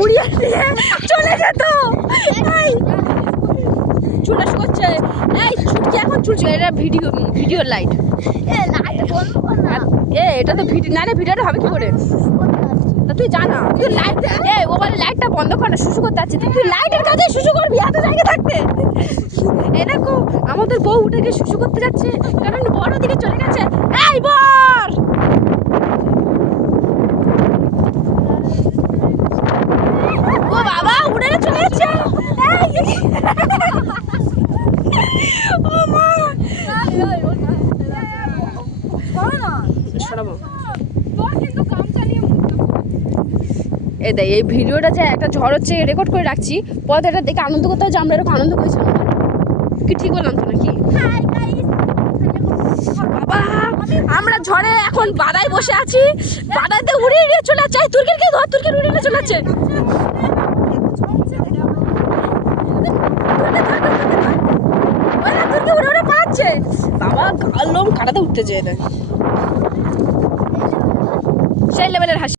উড়িয়ে নিয়ে চলে যেত। চুল করছে এই ছুটছে এখন চুলছে, এটা ভিডিও লাইট এটা তো ভিডিও না, ভিডিওটা হবে কি করে? তুই জানা তুই লাইট ও বলে লাইটটা বন্ধ কর না, শুশু করতে যাচ্ছি। তুই লাইটের কাজে শুশু করবি এত জায়গা থাকতে? এ দেখো আমাদের বউ উঠে গিয়ে শুশু করতে যাচ্ছে, কারণ বড় দিকে চলে গেছে। এই বর ও বাবা উড়ে চলে যাচ্ছে। ও মা সরাবো। এই দেখ এই ভিডিওটা যে একটা ঝড় হচ্ছে রেকর্ড করে রাখছি, পরে এটা দেখে আনন্দ করতে হয় যে আমরা এরকম আনন্দ করেছিলাম। কি ঠিক বললাম তো নাকি? বাবা আমরা ঝড়ে এখন বাদায় বসে আছি, বাদাইতে উড়িয়ে নিয়ে চলে যাচ্ছে। তুর্কির কে ধর, তুর্কির উড়িয়ে নিয়ে চলে যাচ্ছে। তুর্কি উড়ে উড়ে পাচ্ছে। বাবা গাল লোম কাটাতে উঠতে চেয়ে সেই লেভেলের হাসি।